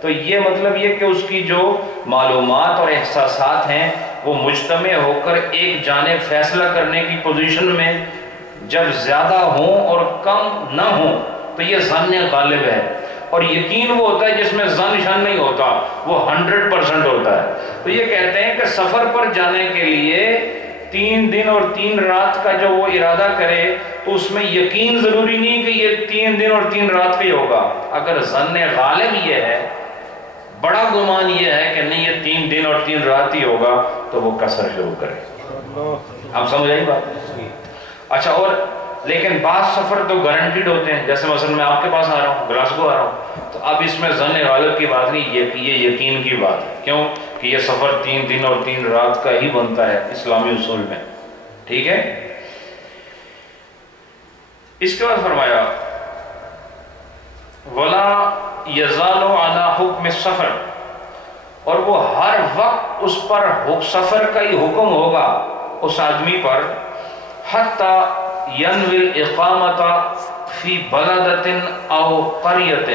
تو یہ مطلب یہ کہ اس کی جو معلومات اور احساسات ہیں وہ مجتمع ہو کر ایک جانب فیصلہ کرنے کی پوزیشن میں جب زیادہ ہوں اور کم نہ ہوں تو یہ ظن غالب ہے. اور یقین وہ ہوتا ہے جس میں ظن شن نہیں ہوتا، وہ 100% ہوتا ہے. تو یہ کہتے ہیں کہ سفر پر جانے کے لیے 3 دن اور 3 رات کا جو وہ ارادہ کرے تو اس میں یقین ضروری نہیں کہ یہ 3 دن اور 3 رات کا ہی ہوگا. اگر ظن غالب یہ ہے، بڑا گمان یہ ہے کہ نہیں یہ 3 دن اور 3 رات ہی ہوگا، تو وہ قصر شروع کرے. آپ سمجھ آئی بات؟ اچھا، اور لیکن بعض سفر تو گارنٹیڈ ہوتے ہیں، جیسے مثلا میں آپ کے پاس آ رہا ہوں، گلاسگو آ رہا ہوں، تو اب اس میں ظن غالب کی بات نہیں، یہ یقین کی بات ہے. کیوں کہ یہ سفر 3 دن اور 3 رات کا ہی بنتا ہے اسلامی اصول میں. ٹھیک ہے. اس کے بعد فرمایا وَلَا يَزَالُ عَلَى حُكْمِ السَّفَرِ، اور وہ ہر وقت اس پر سفر کا ہی حکم ہوگا اس آدمی پر، حَتَّى يَنْوِي الْإِقَامَةَ فِي بَلَدَةٍ أَوْ قَرْيَةٍ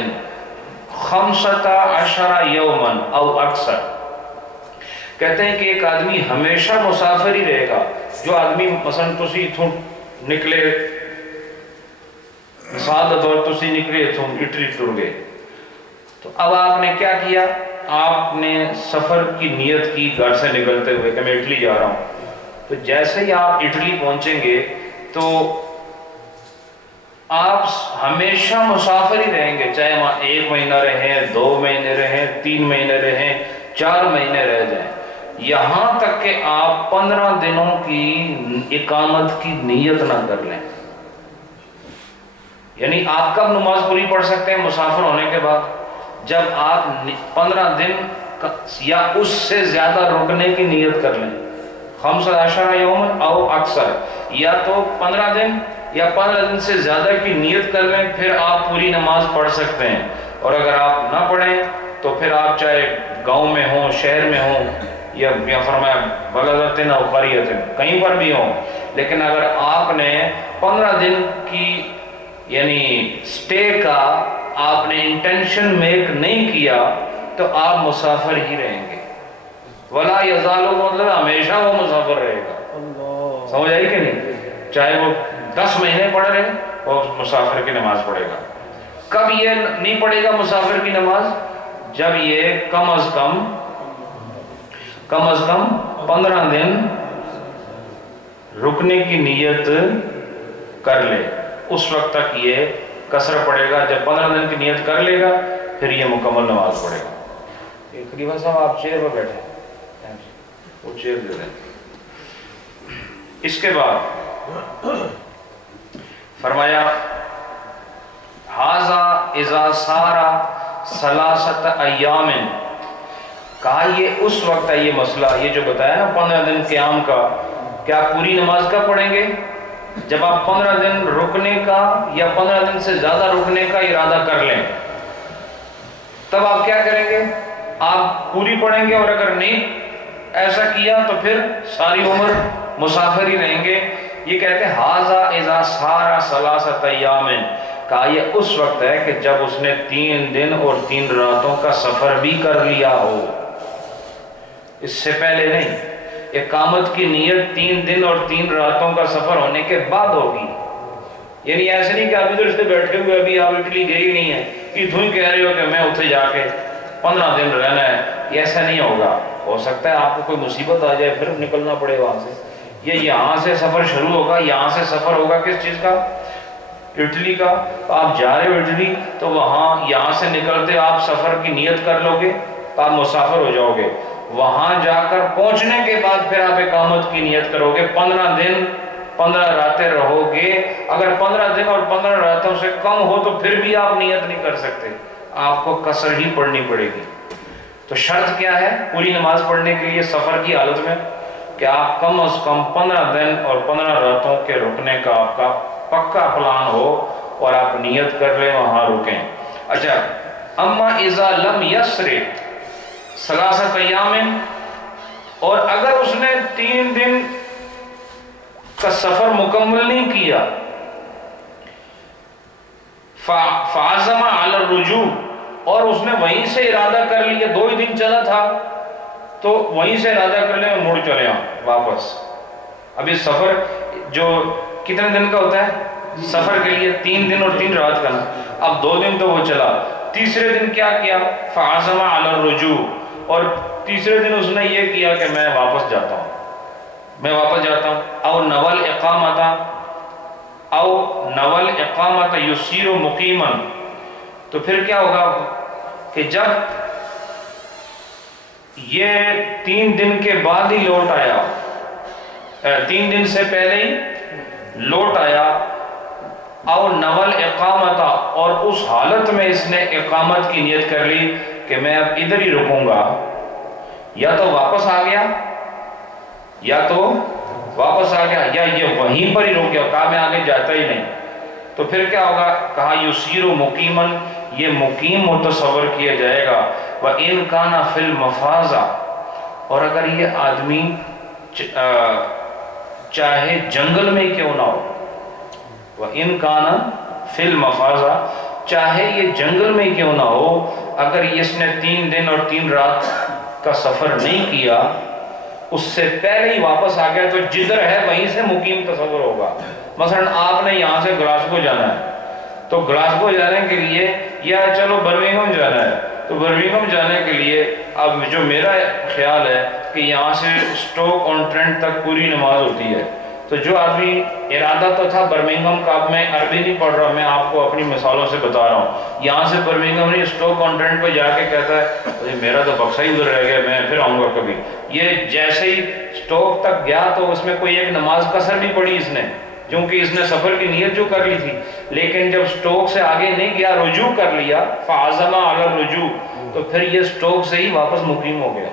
15 يَوْمًا أَوْ أَكْثَرَ. کہتے ہیں کہ ایک آدمی ہمیشہ مسافر ہی رہے گا. جو آدمی مثلا تسی اتھوں نکلے، مثال کے طور تسی نکلے اتھوں اٹلی ٹر گئے، تو اب آپ نے کیا کیا؟ آپ نے سفر کی نیت کی گھر سے نکلتے ہوئے کہ میں اٹلی جا رہا ہوں. تو جیسے ہی آپ اٹلی پہنچیں گے تو آپ ہمیشہ مسافر ہی رہیں گے، چاہے وہاں 1 مہینہ رہیں، 2 مہینے رہیں، 3 مہینے رہیں، 4 مہینے رہ جائیں، یہاں تک کہ آپ 15 دنوں کی اقامت کی نیت نہ کر لیں. یعنی آپ کب نماز پوری پڑھ سکتے ہیں مسافر ہونے کے بعد؟ جب آپ 15 دن یا اس سے زیادہ رکنے کی نیت کر لیں. 15 یوم او اکثر، یا تو 15 دن یا 15 دن سے زیادہ کی نیت کر لیں، پھر آپ پوری نماز پڑھ سکتے ہیں. اور اگر آپ نہ پڑھیں تو پھر آپ چاہے گاؤں میں ہوں، شہر میں ہوں، یا فرمایا بلدتن او قریتن، کہیں پر بھی ہوں، لیکن اگر آپ نے 15 دن کی یعنی سٹے کا آپ نے انٹینشن میک نہیں کیا تو آپ مسافر ہی رہیں گے. ولا یزالو مطلب ہمیشہ وہ مسافر رہے گا. سمجھ آئی کہ نہیں؟ چاہے وہ 10 مہینے پڑھ رہے وہ مسافر کی نماز پڑھے گا. کب یہ نہیں پڑھے گا مسافر کی نماز؟ جب یہ کم از کم 15 دن رکنے کی نیت کر لے، اس وقت تک یہ قصر پڑے گا. جب 15 دن کی نیت کر لے گا پھر یہ مکمل نماز پڑھے گا. خلیفہ صاحب آپ چیئر پر بیٹھے، وہ چیئر دے دیں. اس کے بعد فرمایا ھذا اذا سارا 3 ایام، کہا یہ اس وقت ہے یہ مسئلہ، یہ جو بتایا نا 15 دن قیام کا، کیا پوری نماز کب پڑھیں گے؟ جب آپ 15 دن رکنے کا یا 15 دن سے زیادہ رکنے کا ارادہ کر لیں، تب آپ کیا کریں گے؟ آپ پوری پڑھیں گے. اور اگر نہیں ایسا کیا تو پھر ساری عمر مسافر ہی رہیں گے. یہ کہتے ہیں ھذا اذا سارا 3 ایام، کہا یہ اس وقت ہے کہ جب اس نے 3 دن اور 3 راتوں کا سفر بھی کر لیا ہو، اس سے پہلے نہیں. اقامت کی نیت 3 دن اور 3 راتوں کا سفر ہونے کے بعد ہوگی. یعنی ایسے نہیں کہ آپ ادھر سے بیٹھے ہوئے ابھی آپ اٹلی گئے ہی نہیں ہیں، ادھر ہی کہہ رہے ہو کہ میں اتنے جا کے 15 دن رہنا ہے. یہ ایسا نہیں ہوگا. ہو سکتا ہے آپ کو کوئی مصیبت آ جائے پھر نکلنا پڑے وہاں سے. یہ یہاں سے سفر شروع ہوگا، یہاں سے سفر ہوگا کس چیز کا؟ اٹلی کا. آپ جا رہے ہو اٹلی تو وہاں یہاں سے نکلتے آپ سفر کی نیت کر لو گے تو آپ مسافر ہو جاؤ گے. وہاں جا کر پہنچنے کے بعد پھر آپ اقامت کی نیت کرو گے. 15 دن 15 راتیں رہو گے. اگر 15 دن اور 15 راتوں سے کم ہو تو پھر بھی آپ نیت نہیں کر سکتے، آپ کو قصر ہی پڑھنی پڑے گی. تو شرط کیا ہے پوری نماز پڑھنے کے لیے سفر کی حالت میں؟ کہ آپ کم از کم 15 دن اور 15 راتوں کے رکنے کا آپ کا پکا پلان ہو اور آپ نیت کر لیں وہاں رکیں. اچھا، اما اذا لم یسر 3 ایام، اور اگر اس نے 3 دن کا سفر مکمل نہیں کیا، فعزم علی الرجوع، اور اس نے وہیں سے ارادہ کر لیا، 2 ہی دن چلا تھا تو وہیں سے ارادہ کر لیا مڑ چلے واپس. اب یہ سفر جو کتنے دن کا ہوتا ہے سفر کے لیے؟ 3 دن اور 3 رات کا نا. اب 2 دن تو وہ چلا، تیسرے دن کیا کیا؟ فعزم علی الرجوع، اور تیسرے دن اس نے یہ کیا کہ میں واپس جاتا ہوں، میں واپس جاتا ہوں. او نول اقامت یسیر مقیما، تو پھر کیا ہوگا کہ جب یہ 3 دن کے بعد ہی لوٹ آیا، 3 دن سے پہلے ہی لوٹ آیا، او نول اقامت، اور اس حالت میں اس نے اقامت کی نیت کر لی کہ میں اب ادھر ہی رکوں گا، یا تو واپس آ گیا یا یہ وہیں پر ہی رک گیا، کہا میں آگے جاتا ہی نہیں. تو پھر کیا ہوگا؟ کہا یسیر مقیمن، یہ مقیم متصور کیا جائے گا. وَإِن كَانَ فِي الْمَفَازَ، اور اگر یہ آدمی چاہے جنگل میں کیوں نہ ہو، وَإِن كَانَ فِي الْمَفَازَ، چاہے یہ جنگل میں کیوں نہ ہو، اگر اس نے 3 دن اور 3 رات کا سفر نہیں کیا، اس سے پہلے ہی واپس آ گیا، تو جدھر ہے وہیں سے مقیم تصور ہوگا. مثلا آپ نے یہاں سے گلاسگو جانا ہے، تو گلاسگو جانے کے لیے، یا چلو برمنگھم جانا ہے، تو برمنگھم جانے کے لیے اب جو میرا خیال ہے کہ یہاں سے سٹوک آن ٹرینٹ تک پوری نماز ہوتی ہے. تو جو آدمی ارادہ تو تھا برمنگھم کا، اب میں عربی نہیں پڑھ رہا، میں آپ کو اپنی مثالوں سے بتا رہا ہوں، یہاں سے برمنگھم نہیں، سٹوک آن ٹرینٹ پہ جا کے کہتا ہے میرا تو بکسا ہی ادھر رہ گیا، میں پھر آؤں گا کبھی. یہ جیسے ہی سٹوک تک گیا تو اس میں کوئی ایک نماز قصر نہیں پڑھی اس نے، کیونکہ اس نے سفر کی نیت جو کر لی تھی. لیکن جب سٹوک سے آگے نہیں گیا، رجوع کر لیا، فعزم علی الرجوع، تو پھر یہ سٹوک سے ہی واپس مقیم ہو گیا،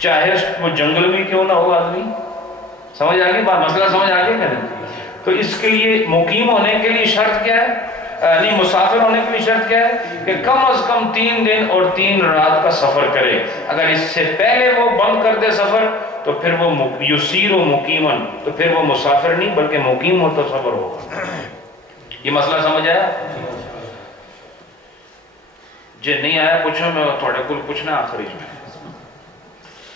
چاہے وہ جنگل میں کیوں نہ ہو آدمی. سمجھ آ گئی بات؟ مسئلہ سمجھ آ گیا کہ نہیں؟ تو اس کے لیے مقیم ہونے کے لیے شرط کیا ہے؟ نہیں، مسافر ہونے کے لیے شرط کیا ہے؟ کہ کم از کم 3 دن اور 3 رات کا سفر کرے. اگر اس سے پہلے وہ بند کر دے سفر تو پھر وہ یسیر و مقیمن، تو پھر وہ مسافر نہیں بلکہ مقیم متصور ہوگا. یہ مسئلہ سمجھ آیا؟ جی نہیں آیا پوچھو، میں تھوڑے کل پوچھنا آخری میں.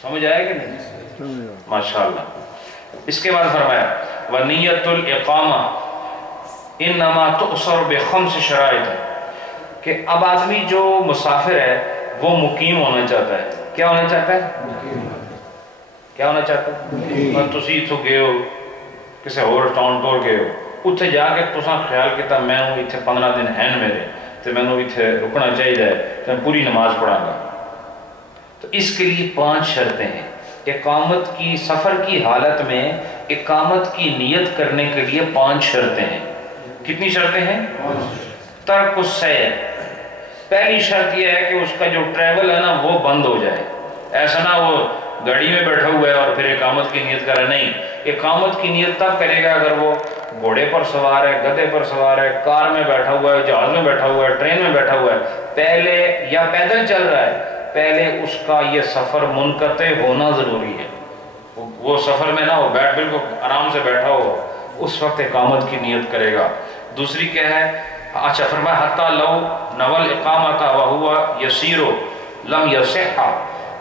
سمجھ آیا کہ نہیں؟ ماشاءاللہ. اس کے بعد فرمایا وَنِيَّةُ الْإِقَامَةِ إِنَّمَا تُؤْصَرُ بِخَمْسِ شَرَائِطٍ، کہ اب آدمی جو مسافر ہے وہ مقیم ہونا چاہتا ہے. کیا ہونا چاہتا ہے؟ کیا ہونا چاہتا ہے؟ تسی اتھو گئے ہو کسے اور ٹاؤن ٹور گئے ہو، اتھے جا کے تساں خیال کیتا میں ہوں اتھے 15 دن ہیں میرے، تو میں نے اتھے رکنا چاہیے، تو میں پوری نماز پڑھاں گا. تو اس کے لیے 5 شرطیں ہیں. اقامت کی، سفر کی حالت میں اقامت کی نیت کرنے کے لیے 5 شرطیں ہیں. کتنی شرطیں ہیں؟ ترک السیر. پہلی شرط یہ ہے کہ اس کا جو ٹریول ہے نا وہ بند ہو جائے. ایسا نہ وہ گاڑی میں بیٹھا ہوا ہے اور پھر اقامت کی نیت کرے، نہیں. اقامت کی نیت تب کرے گا اگر وہ گھوڑے پر سوار ہے، گدھے پر سوار ہے، کار میں بیٹھا ہوا ہے، جہاز میں بیٹھا ہوا ہے، ٹرین میں بیٹھا ہوا ہے، پہلے یا پیدل چل رہا ہے، پہلے اس کا یہ سفر منقطع ہونا ضروری ہے. وہ سفر میں نہ ہو، بالکل آرام سے بیٹھا ہو، اس وقت اقامت کی نیت کرے گا. دوسری کیا ہے؟ اچھا فرمایا حتی لو نول اقامت وہو یسیر لم یصح،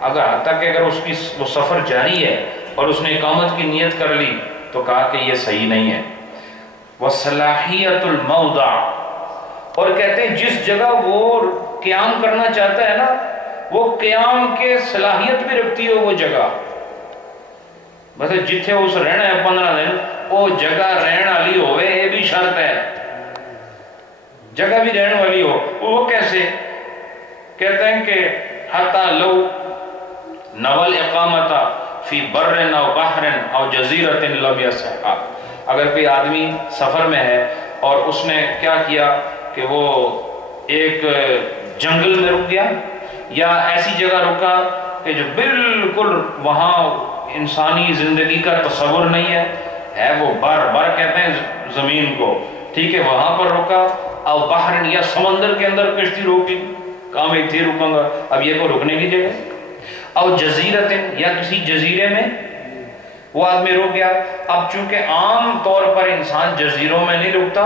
اگر حتیٰ کہ اگر اس کی وہ سفر جاری ہے اور اس نے اقامت کی نیت کر لی تو کہا کہ یہ صحیح نہیں ہے. وصلاحیت الموضع، اور کہتے ہیں جس جگہ وہ قیام کرنا چاہتا ہے نا وہ قیام کے صلاحیت بھی رکھتی ہے وہ جگہ. مطلب جتھے اس رہنا ہے 15 دن وہ جگہ رہن والی ہوئے، یہ بھی شرط ہے، جگہ بھی رہن والی ہو. وہ کیسے؟ کہتے ہیں کہ حتی لو نول اقامت فی بر او بحر او جزیرت لم یصح، اگر کوئی آدمی سفر میں ہے اور اس نے کیا کیا کہ وہ ایک جنگل میں رک گیا یا ایسی جگہ رکا کہ جو بالکل وہاں انسانی زندگی کا تصور نہیں ہے وہ بر کہتے ہیں زمین کو، ٹھیک ہے، وہاں پر رکا. او بحر، یا سمندر کے اندر کشتی روکی، کہاں میں تھی رکوں گا، اب یہ کو رکنے کی جگہ. او جزیرت، یا کسی جزیرے میں وہ آدمی رک گیا. اب چونکہ عام طور پر انسان جزیروں میں نہیں رکتا،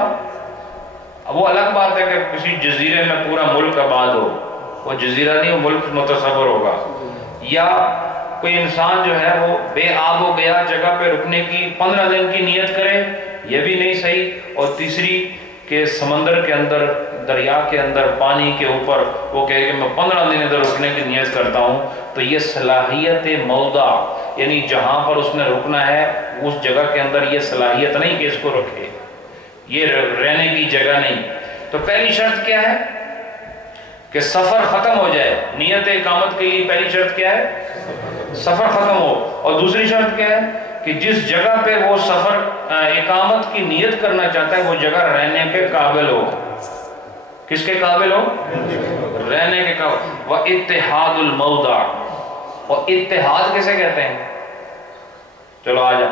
وہ الگ بات ہے کہ کسی جزیرے میں پورا ملک آباد ہو، وہ جزیرہ نہیں، وہ ملک متصور ہوگا. یا کوئی انسان جو ہے وہ بے آب و گیا جگہ پہ رکنے کی 15 دن کی نیت کرے، یہ بھی نہیں صحیح. اور تیسری کہ سمندر کے اندر، دریا کے اندر، پانی کے اوپر وہ کہے کہ میں 15 دن ادھر رکنے کی نیت کرتا ہوں، تو یہ صلاحیت موضع، یعنی جہاں پر اس نے رکنا ہے اس جگہ کے اندر یہ صلاحیت نہیں کہ اس کو رکھے، یہ رہنے کی جگہ نہیں. تو پہلی شرط کیا ہے کہ سفر ختم ہو جائے. نیت اقامت کے لیے پہلی شرط کیا ہے؟ سفر ختم ہو. اور دوسری شرط کیا ہے کہ جس جگہ پہ وہ سفر اقامت کی نیت کرنا چاہتا ہے وہ جگہ رہنے کے قابل ہو. کس کے قابل ہو؟ رہنے کے قابل. وَاتِّحَادُ الْمَوْضَعِ. اور اتحاد کسے کہتے ہیں؟ چلو آج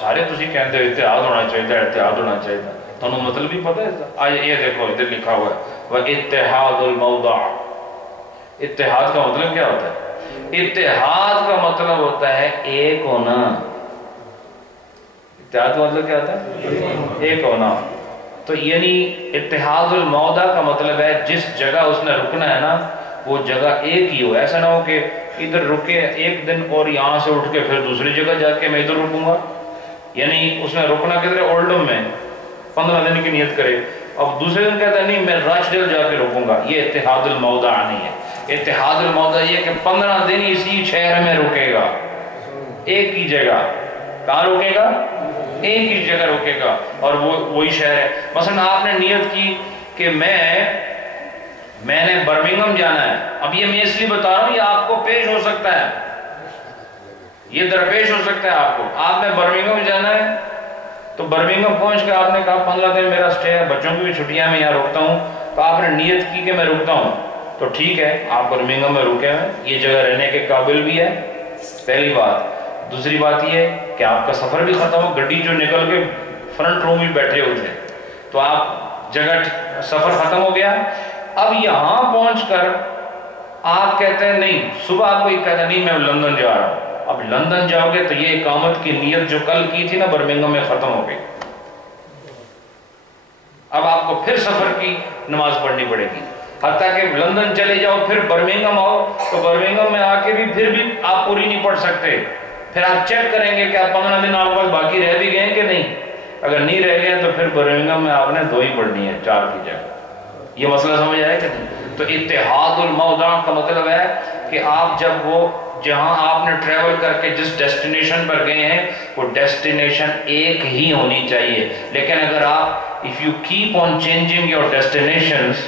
سارے تسی کہتے ہیں اتحاد ہونا چاہیے، اتحاد ہونا چاہیے، تو انہوں مطلب بھی پتہ ہے. آج یہ دیکھو ادھر لکھا ہوا ہے وَاتِّحَادُ الْمَوْضَعِ. اتحاد کا مطلب کیا ہوتا ہے؟ اتحاد کا مطلب ہوتا ہے ایک ہونا. اتحاد کا مطلب کیا ہوتا ہے؟ ایک ہونا. تو یعنی اتحاد الموضع کا مطلب ہے جس جگہ اس نے رکنا ہے نا وہ جگہ ایک ہی ہو. ایسا نہ ہو کہ ادھر رکے ایک دن اور یہاں سے اٹھ کے پھر دوسری جگہ جا کے میں ادھر رکوں گا. یعنی اس نے رکنا کدھر ہے؟ اولڈم میں 15 دن کی نیت کرے، اب دوسرے دن کہتا ہے نہیں میں راج ڈیل جا کے رکوں گا. یہ اتحاد الموضع نہیں ہے. اتحاد الموضع یہ کہ 15 دن اسی شہر میں رکے گا، ایک ہی جگہ. کہاں رکے گا؟ ایک ہی جگہ رکے گا اور وہی شہر ہے. مثلا آپ نے نیت کی کہ میں نے برمنگھم جانا ہے. اب یہ میں اس لیے بتا رہا ہوں یہ آپ کو پیش ہو سکتا ہے، یہ درپیش ہو سکتا ہے آپ کو. آپ نے برمنگھم جانا ہے تو برمنگھم پہنچ کے آپ نے کہا 15 دن میرا سٹے ہے، بچوں کی بھی چھٹیاں میں یہاں رکتا ہوں. تو آپ نے نیت کی کہ میں رکتا ہوں، تو ٹھیک ہے آپ برمنگھم میں رکے ہیں، یہ جگہ رہنے کے قابل بھی ہے. پہلی بات. دوسری بات یہ ہے کہ آپ کا سفر بھی ختم ہو، گڈی جو نکل کے فرنٹ رو میں بیٹھے ہوئے تھے تو آپ جگہ سفر ختم ہو گیا. اب یہاں پہنچ کر آپ کہتے ہیں نہیں، صبح آپ کو یہ کہتا ہے نہیں میں لندن جا رہا ہوں. اب لندن جاؤ گے تو یہ اقامت کی نیت جو کل کی تھی نا برمنگھم میں ختم ہو گئی. اب آپ کو پھر سفر کی نماز پڑھنی پڑے گی. حتیٰ کہ لندن چلے جاؤ پھر برمنگھم آؤ تو برمنگھم میں آ کے بھی پھر بھی آپ پوری نہیں پڑھ سکتے. پھر آپ چیک کریں گے کہ آپ 15 دن آپ پاس باقی رہ بھی گئے کہ نہیں. اگر نہیں رہ گئے تو پھر برمنگھم میں آپ نے 2 ہی پڑھنی ہے 4 کی جگہ. یہ مسئلہ سمجھ آئے کہ نہیں؟ تو اتحاد الموضع کا مطلب ہے کہ آپ جب وہ جہاں آپ نے ٹریول کر کے جس ڈیسٹینیشن پر گئے ہیں وہ ڈیسٹینیشن ایک ہی ہونی چاہیے. لیکن اگر آپ if you keep on changing your destinations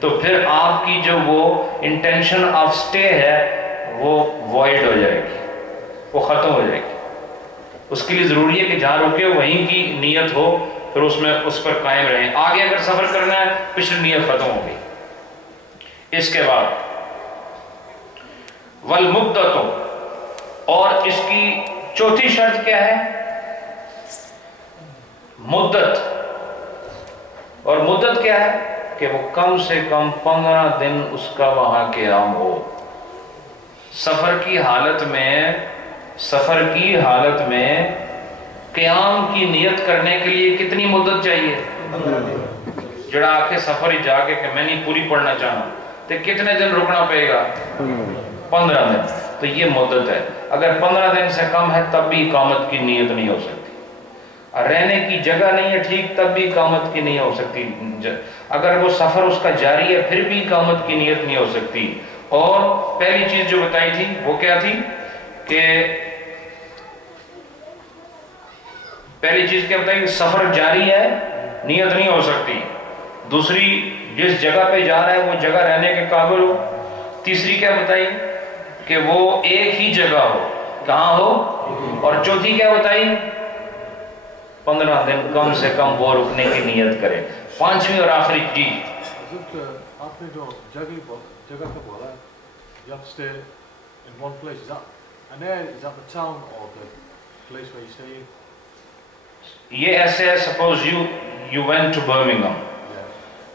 تو پھر آپ کی جو وہ انٹینشن آف سٹے ہے وہ وائڈ ہو جائے گی، وہ ختم ہو جائے گی. اس کے لیے ضروری ہے کہ جہاں رکے وہیں کی نیت ہو، پھر اس پر قائم رہیں. آگے اگر سفر کرنا ہے پچھلی نیت ختم ہو گئی. اس کے بعد والمدت، اور اس کی چوتھی شرط کیا ہے؟ مدت. اور مدت کیا ہے؟ کہ وہ کم سے کم 15 دن اس کا وہاں قیام ہو. سفر کی حالت میں قیام کی نیت کرنے کے لیے کتنی مدت چاہیے؟ جڑا آ کے سفر ہی جا کے کہ میں نہیں پوری پڑھنا چاہنا تو کتنے دن رکنا پڑے گا؟ 15 دن. تو یہ مدت ہے. اگر 15 دن سے کم ہے تب بھی اقامت کی نیت نہیں ہو سکتی. رہنے کی جگہ نہیں ہے ٹھیک، تب بھی اقامت کی نہیں ہو سکتی. اگر وہ سفر اس کا جاری ہے پھر بھی اقامت کی نیت نہیں ہو سکتی. اور پہلی چیز جو بتائی تھی وہ کیا تھی کہ پہلی چیز کیا بتائی کہ سفر جاری ہے نیت نہیں ہو سکتی. دوسری جس جگہ پہ جا رہا ہے وہ جگہ رہنے کے قابل ہو. تیسری کیا بتائی کہ وہ ایک ہی جگہ ہو. کہاں ہو؟ اور چوتھی کیا بتائی؟ 15 دن کم سے کم وہ رکنے کی نیت کرے. پانچویں اور آخری چیز آپ نے جو جگہ کا بولا you have to stay in one place, is that the town or the place where you stay in? یہ ایسے ہے suppose you went to Birmingham,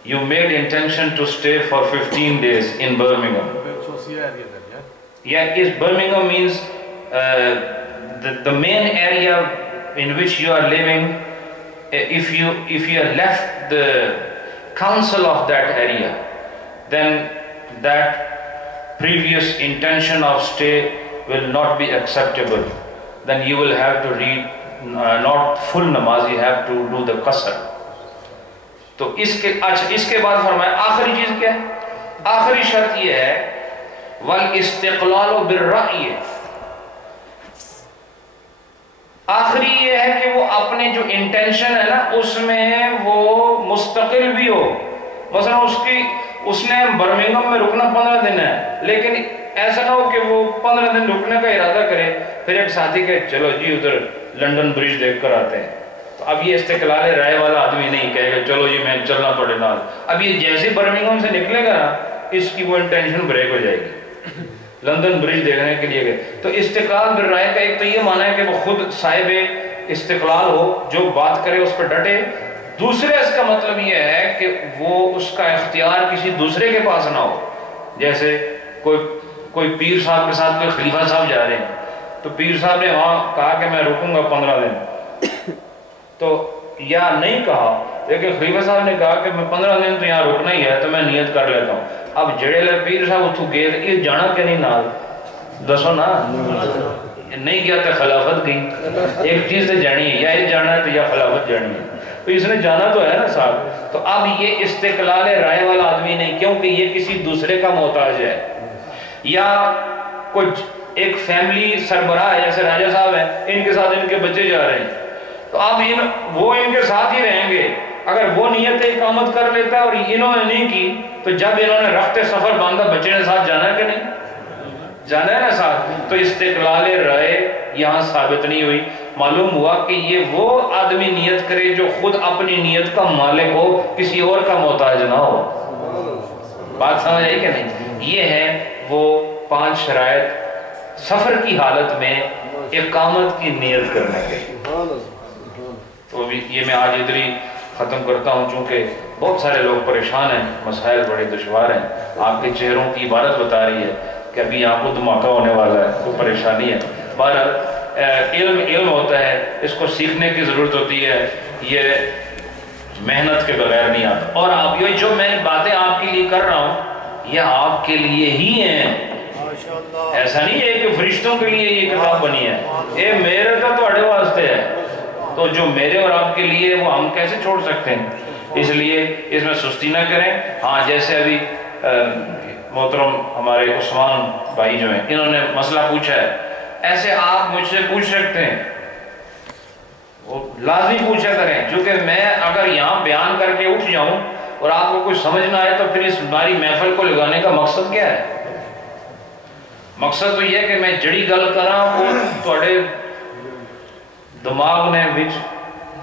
you made intention to stay for 15 days in Birmingham. So it's the area then, yeah? Yeah, is Birmingham means the main area in which you are living. If you have left council of that area, then that previous intention of stay will not be acceptable. Then you will have to read not full namaz, you have to do the qasr. تو اس کے بعد فرمایا آخری چیز کیا ہے؟ آخری شرط یہ ہے والاستقلال بالرأی. آخری یہ ہے کہ وہ اپنے جو انٹینشن ہے نا اس میں وہ مستقل بھی ہو. مثلا اس نے برمنگھم میں رکنا 15 دن ہے، لیکن ایسا نہ ہو کہ وہ 15 دن رکنے کا ارادہ کرے پھر ایک ساتھی کہ چلو جی ادھر لنڈن برج دیکھ کر آتے ہیں. تو اب یہ استقلال رائے والا آدمی نہیں کہے گا چلو جی میں چلنا پڑے نال. اب یہ جیسے برمنگھم سے نکلے گا نا اس کی وہ انٹینشن بریک ہو جائے گی، لندن برج دیکھنے کے لیے گئے. تو استقلال بالرائے کا ایک تو یہ معنی ہے کہ وہ خود صاحب استقلال ہو، جو بات کرے اس پہ ڈٹے. دوسرے اس کا مطلب یہ ہے کہ وہ اس کا اختیار کسی دوسرے کے پاس نہ ہو. جیسے کوئی پیر صاحب کے ساتھ کوئی خلیفہ صاحب جا رہے ہیں تو پیر صاحب نے وہاں کہا کہ میں رکوں گا 15 دن، تو یا نہیں کہا لیکن خلیفہ صاحب نے کہا کہ میں 15 دن تو یہاں رکنا ہی ہے تو میں نیت کر لیتا ہوں. اب جڑے لے پیر صاحب اتھو گئے یہ جانا کہ نہیں نال دسو نا، نہیں گیا تو خلافت گئی. ایک چیز سے جانی ہے، یا یہ جانا ہے تو یا خلافت جانی ہے. تو اس نے جانا تو ہے نا صاحب. تو اب یہ استقلال رائے والا آدمی نہیں، کیونکہ یہ کسی دوسرے کا محتاج ہے. یا کچھ ایک فیملی سربراہ ہے جیسے راجہ صاحب ہیں، ان کے ساتھ ان کے بچے جا رہے ہیں تو اب وہ ان کے ساتھ ہی رہیں گے. اگر وہ نیت اقامت کر لیتا ہے اور انہوں نے نہیں کی تو جب انہوں نے رخت سفر باندھا بچے نے ساتھ جانا ہے کہ نہیں جانا ہے نا ساتھ. تو استقلال رائے یہاں ثابت نہیں ہوئی. معلوم ہوا کہ یہ وہ آدمی نیت کرے جو خود اپنی نیت کا مالک ہو، کسی اور کا محتاج نہ ہو. بات سمجھ آئی کہ نہیں؟ یہ ہے وہ 5 شرائط سفر کی حالت میں اقامت کی نیت کرنے کے. تو یہ میں آج ادھر ہی ختم کرتا ہوں چونکہ بہت سارے لوگ پریشان ہیں، مسائل بڑے دشوار ہیں. آپ کے چہروں کی عبارت بتا رہی ہے کہ ابھی آپ کو دھماکہ ہونے والا ہے، کوئی پریشانی ہے. بہرحال علم ہوتا ہے، اس کو سیکھنے کی ضرورت ہوتی ہے، یہ محنت کے بغیر نہیں آتا. اور آپ یہ جو میں باتیں آپ کے لیے کر رہا ہوں یہ آپ کے لیے ہی ہیں، ایسا نہیں ہے کہ فرشتوں کے لیے یہ کتاب بنی ہے. یہ میرے کا تواڈے واسطے ہے، تو جو میرے اور آپ کے لیے وہ ہم کیسے چھوڑ سکتے ہیں. اس لیے اس میں سستی نہ کریں. ہاں جیسے ابھی محترم ہمارے عثمان بھائی جو ہیں انہوں نے مسئلہ پوچھا ہے، ایسے آپ مجھ سے پوچھ سکتے ہیں، وہ لازمی پوچھا کریں. چونکہ میں اگر یہاں بیان کر کے اٹھ جاؤں اور آپ کو کچھ سمجھ نہ آئے تو پھر اس ہماری محفل کو لگانے کا مقصد کیا ہے؟ مقصد تو یہ ہے کہ میں جڑی گل کراں وہ تواڈے دماغ نے وچ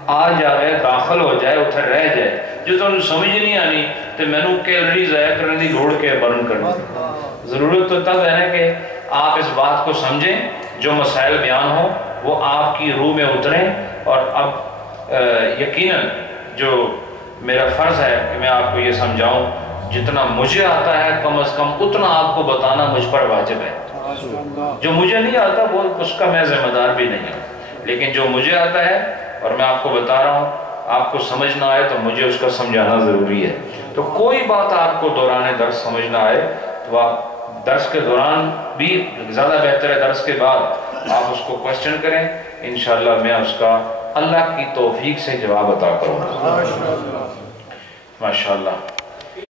آ جائے، داخل ہو جائے، اتھے رہ جائے. جو تمہیں سمجھ نہیں آنی تو میں نے کیلری ضائع کرنے دی لوڑ کے برن کرنا. ضرورت تو تب ہے نا کہ آپ اس بات کو سمجھیں، جو مسائل بیان ہوں وہ آپ کی روح میں اتریں. اور اب یقیناً جو میرا فرض ہے کہ میں آپ کو یہ سمجھاؤں، جتنا مجھے آتا ہے کم از کم اتنا آپ کو بتانا مجھ پر واجب ہے. جو مجھے نہیں آتا وہ اس کا میں ذمہ دار بھی نہیں ہوں، لیکن جو مجھے آتا ہے اور میں آپ کو بتا رہا ہوں، آپ کو سمجھ نہ آئے تو مجھے اس کا سمجھانا ضروری ہے. تو کوئی بات آپ کو دوران درس سمجھ نہ آئے تو آپ درس کے دوران بھی زیادہ بہتر ہے درس کے بعد آپ اس کو کوشچن کریں. انشاءاللہ میں اس کا اللہ کی توفیق سے جواب عطا کروں گا. ماشاءاللہ.